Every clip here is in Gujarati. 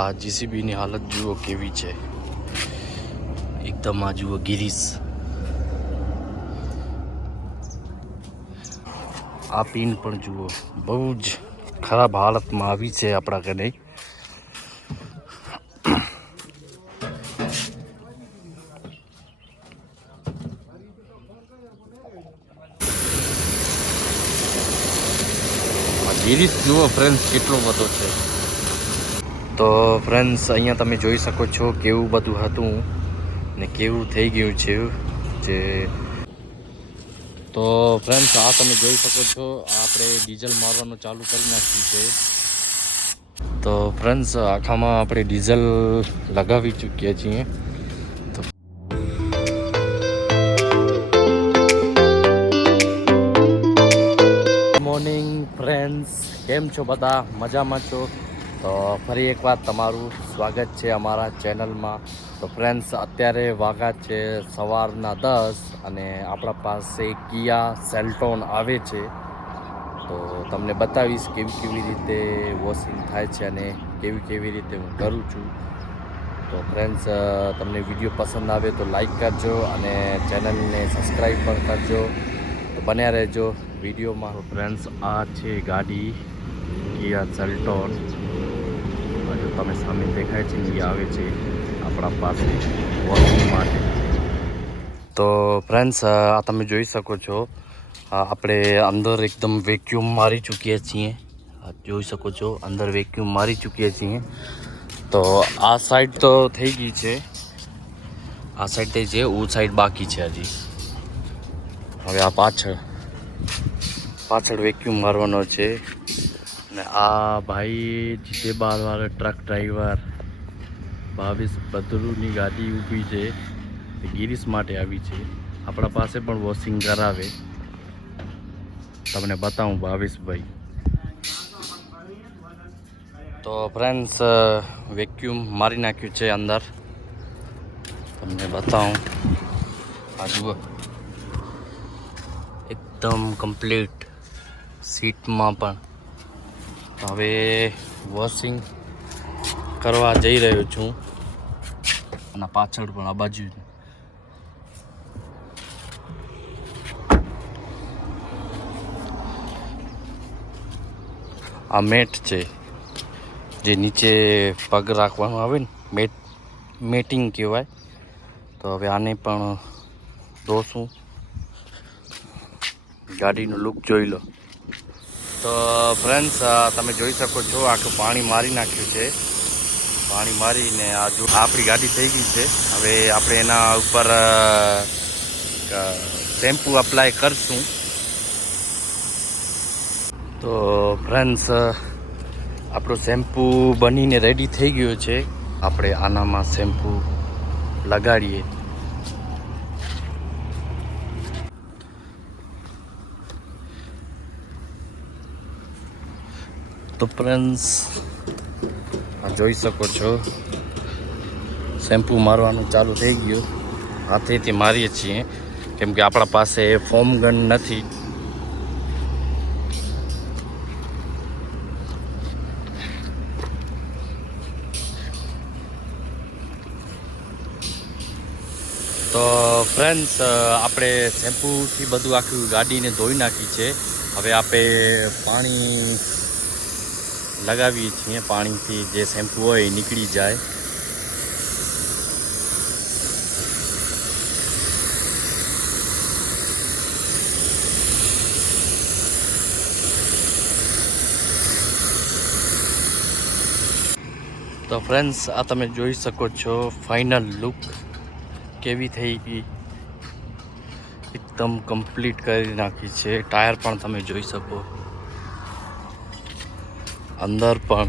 આ જીસીબીની હાલત જુઓ કેવી છે. એકદમ આ જુઓ ગિરીશ. આ પિન પણ જુઓ, બહુ જ ખરાબ હાલતમાં આવી છે આપણા કને ગિરીશ જુઓ ફ્રેન્ડ્સ કેટલો બધો છે. તો ફ્રેન્ડ્સ અહીંયા તમે જોઈ શકો છો કેવું બધું હતું ને કેવું થઈ ગયું છે, જે તો ફ્રેન્ડ્સ આ તમે જોઈ શકો છો, આપણે ડીઝલ મારવાનું ચાલુ કરી નાખ્યું છે. તો ફ્રેન્ડ્સ આખામાં આપણે ડીઝલ લગાવી ચૂક્યા છીએ. મોર્નિંગ ફ્રેન્ડ્સ કેમ છો બધા? મજામાં છો? તો ફરી એકવાર તમારું સ્વાગત છે અમારા ચેનલમાં. તો ફ્રેન્ડ્સ અત્યારે વાગા છે સવારના દસ અને આપણા પાસે કિયા સેલ્ટોન આવે છે. તો તમને બતાવીશ કેવી કેવી રીતે વોશિંગ થાય છે અને કેવી કેવી રીતે હું કરું છું. તો ફ્રેન્ડ્સ તમને વીડિયો પસંદ આવે તો લાઈક કરજો અને ચેનલને સબસ્ક્રાઈબ પણ કરજો. તો બન્યા રહેજો વિડીયોમાં. ફ્રેન્ડ્સ આ છે ગાડી કિયા સેલ્ટોન. તમે સામે દેખાય છે એ આવે છે આપણા પાસે વોશિંગ માટે. તો ફ્રેન્ડ્સ આ તમે જોઈ શકો છો આપણે અંદર એકદમ વેક્યુમ મારી ચૂક્યા છીએ. જોઈ શકો છો, અંદર વેક્યુમ મારી ચૂક્યા છીએ. તો આ સાઈડ તો થઈ ગઈ છે. આ સાઈડ થઈ છે ઉ સાઈડ બાકી છે હજી. હવે આ પાછળ પાછળ વેક્યુમ મારવાનો છે. અને આ ભાઈ જીતે બારવાળો ટ્રક ડ્રાઈવર ભાવેશ બદરુની ગાડી ઊભી છે, એ ગિરીશ માટે આવી છે. આપણા પાસે પણ વોશિંગ કરાવે. તમને બતાવું ભાવેશભાઈ. તો ફ્રેન્ડ્સ વેક્યુમ મારી નાખ્યું છે અંદર. તમને બતાવું. આ જુઓ. એકદમ કમ્પ્લીટ સીટમાં પણ. હવે વોશિંગ કરવા જઈ રહ્યો છું. અને પાછળ પણ આ બાજુ આ મેટ છે. જે નીચે પગ રાખવાનું આવે ને, મેટ, મેટિંગ કહેવાય. તો હવે આને પણ ધોશું. ગાડીનો લુક જોઈ લો. તો ફ્રેન્ડ્સ તમે જોઈ શકો છો આખું પાણી મારી નાખ્યું છે. પાણી મારીને આ જો આપણી ગાડી થઈ ગઈ છે. હવે આપણે એના ઉપર શેમ્પુ અપ્લાય કરશું. તો ફ્રેન્ડ્સ આપણો શેમ્પુ બનીને રેડી થઈ ગયો છે. આપણે આનામાં શેમ્પુ લગાડીએ. તો ફ્રેન્ડ્સ આ જોઈ શકો છો. શેમ્પુ મારવાનું ચાલુ થઈ ગયું. હાથેથી મારીએ છીએ. કેમ કે આપણા પાસે ફોમ ગન નથી. તો ફ્રેન્ડ્સ આપણે શેમ્પૂથી બધું આખું ગાડીને ધોઈ નાખી છે. હવે આપણે પાણી લગાવીએ છીએ પાણીથી જે શેમ્પુ હોય એ નીકળી જાય. તો ફ્રેન્ડ્સ આ તમે જોઈ શકો છો ફાઇનલ લુક કેવી થઈ ગઈ. એકદમ કમ્પ્લીટ કરી નાખી છે. ટાયર પણ તમે જોઈ શકો. અંદર પણ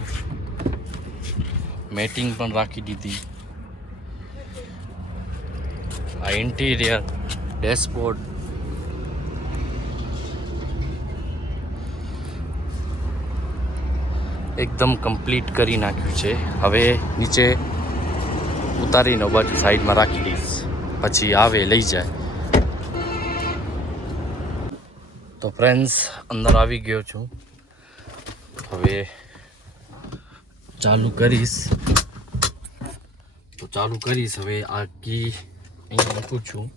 મેટિંગ પણ રાખી દીધી. આ ઇન્ટિરિયર ડેશબોર્ડ એકદમ કમ્પ્લીટ કરી નાખ્યું છે. હવે નીચે ઉતારીને બાજુ સાઈડમાં રાખી દઈશ. પછી આવે, લઈ જાય. તો ફ્રેન્ડ્સ અંદર આવી ગયો છું. હવે ચાલુ કરીશ. તો ચાલુ કરીશ હવે આ કી અહીં મૂકું છું.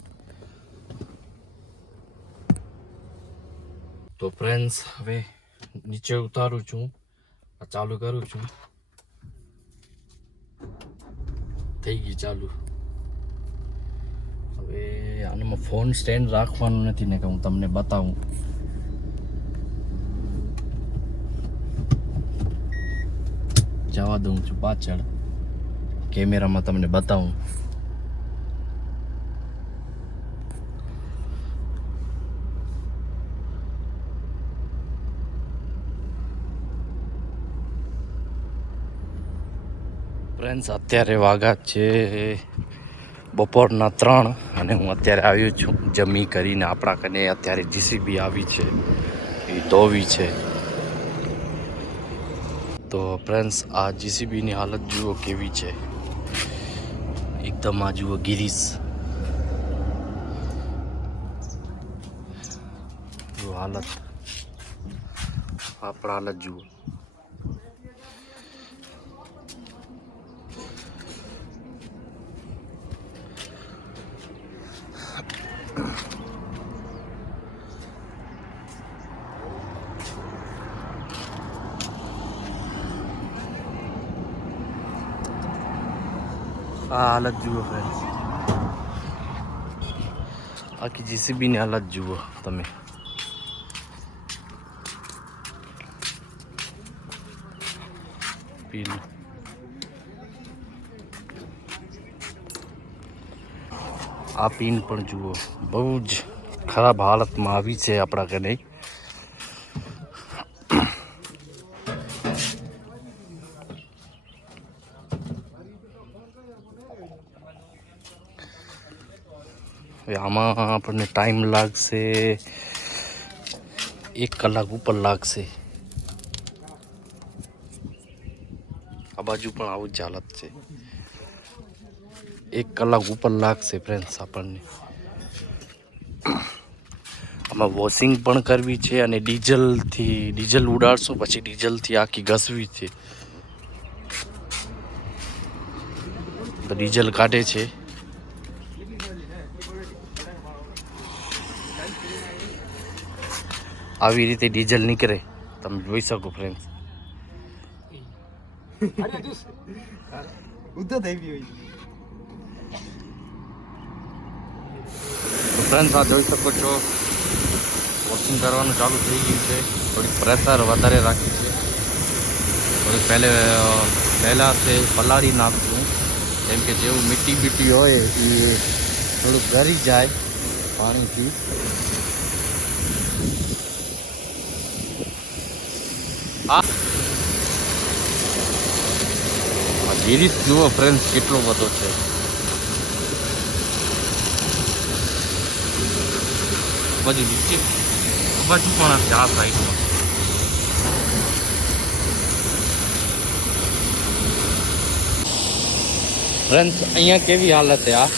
તો ફ્રેન્ડ્સ હવે નીચે ઉતારું છું. આ ચાલુ કરું છું. થઈ ગઈ ચાલુ. હવે આનામાં ફોન સ્ટેન્ડ રાખવાનું નથી ને કે હું તમને બતાવું. જવા દઉં છું પાછળ. કેમેરામાં તમને બતાવું. ફ્રેન્ડ્સ અત્યારે વાગા છે. બપોરના ત્રણ અને હું અત્યારે આવ્યો છું જમી કરીને. આપણા કને અત્યારે જીસીબી આવી છે. એ ધોવી છે. તો ફ્રેન્ડ્સ, આ જીસીબીની હાલત જુઓ કેવી છે. એકદમ આ જુઓ ગિરીશ. હાલત, આપણા હાલત જુઓ. આ હાલત જુઓ ફ્રેન્ડ્સ આખી જીસીબીની હાલત જુઓ તમે પીલું આ પીન પણ જુઓ બહુ જ ખરાબ હાલતમાં આવી છે આપણા કને આમાં આપણને ટાઈમ લાગશે. એક કલાક ઉપર લાગશે. આ બાજુ પણ આવું જ હાલત છે. એક કલાક ઉપર લાગશે ફ્રેન્ડ્સ આપણને. આમાં વોશિંગ પણ કરવી છે અને ડીઝલથી, ડીઝલ ઉડાડશો પછી ડીઝલથી આખી ઘસવી છે. ડીઝલ કાઢે છે. આવી રીતે ડીઝલ નીકળે તમે જોઈ શકો ફ્રેન્ડ્સ ફ્રેન્ડ્સ આ જોઈ શકો છો. વોશિંગ કરવાનું ચાલુ થઈ ગયું છે. થોડીક પ્રેશર વધારે રાખી છે. થોડીક પહેલે પહેલાં તે પલાળી નાખશું. કેમ કે જેવું મીઠી બીટી હોય એ થોડુંક ગરી જાય પાણીથી. આ ગિરીશ જુઓ ફ્રેન્ડ્સ કેટલો બધો છે. બાજુ નીચે બાજુ પણ આ સાઈડમાં ફ્રેન્ડ્સ અહીંયા કેવી હાલત છે, આ?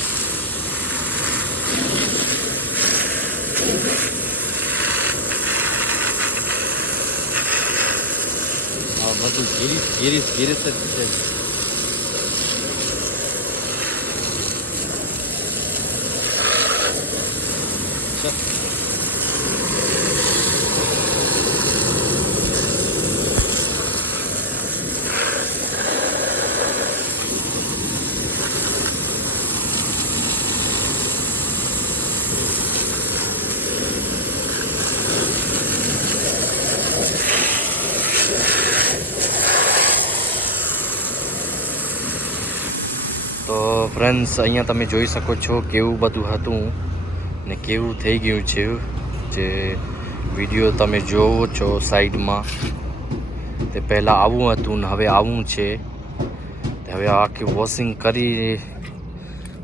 આ બધું ગિરીશ ગિરીશ ગિરીશ જ છે તો ફ્રેન્ડ્સ અહીંયા તમે જોઈ શકો છો કેવું બધું હતું ને કેવું થઈ ગયું છે જે વીડિયો તમે જોવો છો સાઈડમાં. તે પહેલાં આવું હતું ને હવે આવું છે. હવે આખી વોશિંગ કરી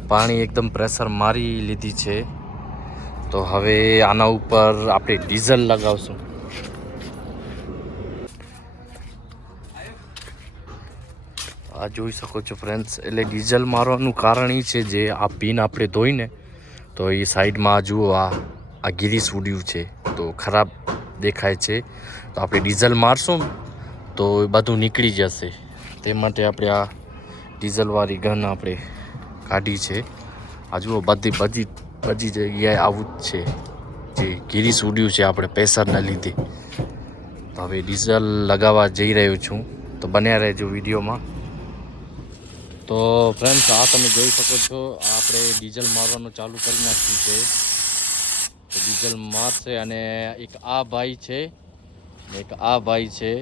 પાણી એકદમ પ્રેશર મારી લીધી છે. તો હવે આના ઉપર આપણે ડીઝલ લગાવશું. આ જોઈ શકો છો ફ્રેન્ડ્સ એટલે ડીઝલ મારવાનું કારણ એ છે જે આ પિન આપણે ધોઈને, તો એ સાઈડમાં જુઓ, આ આ ગિરીસ ઉડ્યું છે. તો ખરાબ દેખાય છે. તો આપણે ડીઝલ મારશું તો બધું નીકળી જશે. તે માટે આપણે આ ડીઝલવાળી ગન આપણે કાઢી છે. આ જુઓ, બધી બધી બધી જગ્યાએ આવું જ છે. જે ગીરીસ ઉડ્યું છે આપણે પ્રેશરના લીધે. તો હવે ડીઝલ લગાવવા જઈ રહ્યો છું. તો બન્યા રહેજો વિડીયોમાં. તો ફ્રેન્ડ્સ આ તમે જોઈ શકો છો, આપણે ડીઝલ મારવાનું ચાલુ કરી નાખ્યું છે. ડીઝલ મારશે અને એક આ ભાઈ છે એક આ ભાઈ છે.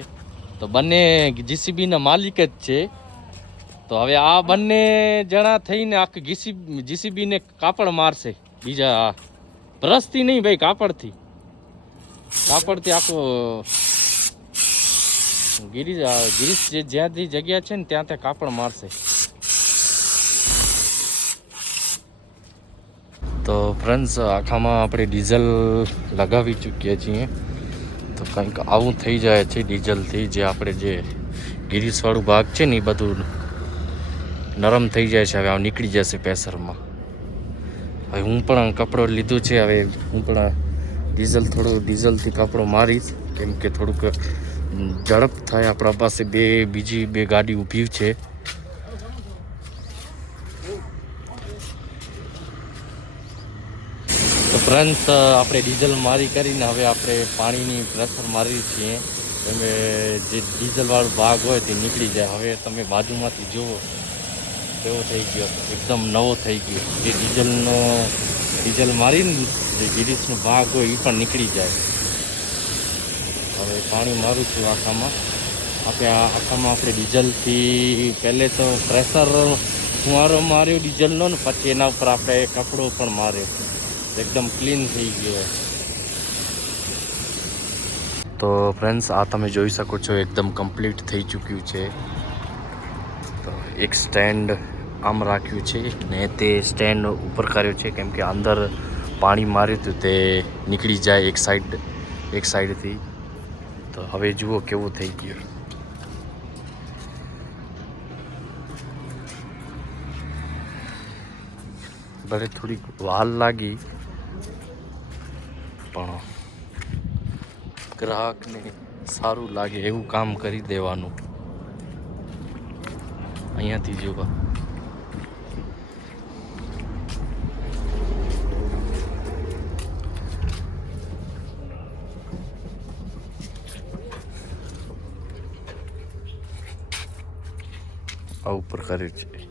તો બંને જીસીબીના માલિક જ છે. તો હવે આ બંને જણા થઈને આખી જીસીબી જીસીબીને કાપડ મારશે. બીજા બ્રશથી નહીં ભાઈ, કાપડથી. કાપડથી આખું, ગિરીશ ગિરીશ જે જ્યાંથી જગ્યા છે ને, ત્યાં ત્યાં કાપડ મારશે. તો ફ્રેન્ડ્સ આખામાં આપણે ડીઝલ લગાવી ચૂક્યા છીએ. તો કંઈક આવું થઈ જાય છે ડીઝલથી જે આપણે જે ગિરીશવાળું ભાગ છે ને એ બધું નરમ થઈ જાય છે, હવે આ નીકળી જશે પેસરમાં. હવે હું પણ કપડો લીધું છે, હવે હું પણ ડીઝલ થોડું ડીઝલથી કપડો મારીશ, કેમ કે થોડુંક ઝડપ થાય આપણા પાસે બે, બીજી બે ગાડી ઊભી છે. તો ફ્રેન્ડ્સ આપણે ડીઝલ મારી કરીને હવે આપણે પાણીની પ્રેશર મારી છીએ. તમે જે ડીઝલવાળો ભાગ હોય તે નીકળી જાય. હવે તમે બાજુમાંથી જુઓ. કેવો થઈ ગયો? એકદમ નવો થઈ ગયો. જે ડીઝલનો, ડીઝલ મારીને જે ગિરીશનો ભાગ હોય એ પણ નીકળી જાય. હવે પાણી મારું છું આખામાં. આપણે આ આખામાં આપણે ડીઝલથી પહેલે તો પ્રેશર ફુવારો માર્યો ડીઝલનો ને પછી એના ઉપર આપણે કપડો પણ માર્યો. એકદમ ક્લીન થઈ ગયો તો ફ્રેન્ડ્સ આ તમે જોઈ શકો છો, એકદમ કમ્પ્લીટ થઈ ચૂક્યું છે. તો એક સ્ટેન્ડ આમ રાખ્યું છે ને તે સ્ટેન્ડ ઉપર કર્યો છે, કેમ કે અંદર પાણી માર્યું હતું, તે નીકળી જાય એક સાઈડ એક સાઈડથી તો હવે જુઓ કેવું થઈ ગયું. ભલે થોડીક વાલ લાગી પણ ગ્રાહકને સારું લાગે એવું કામ કરી દેવાનું. અહીંયાથી જોવા. આ ઉપર કરે છે.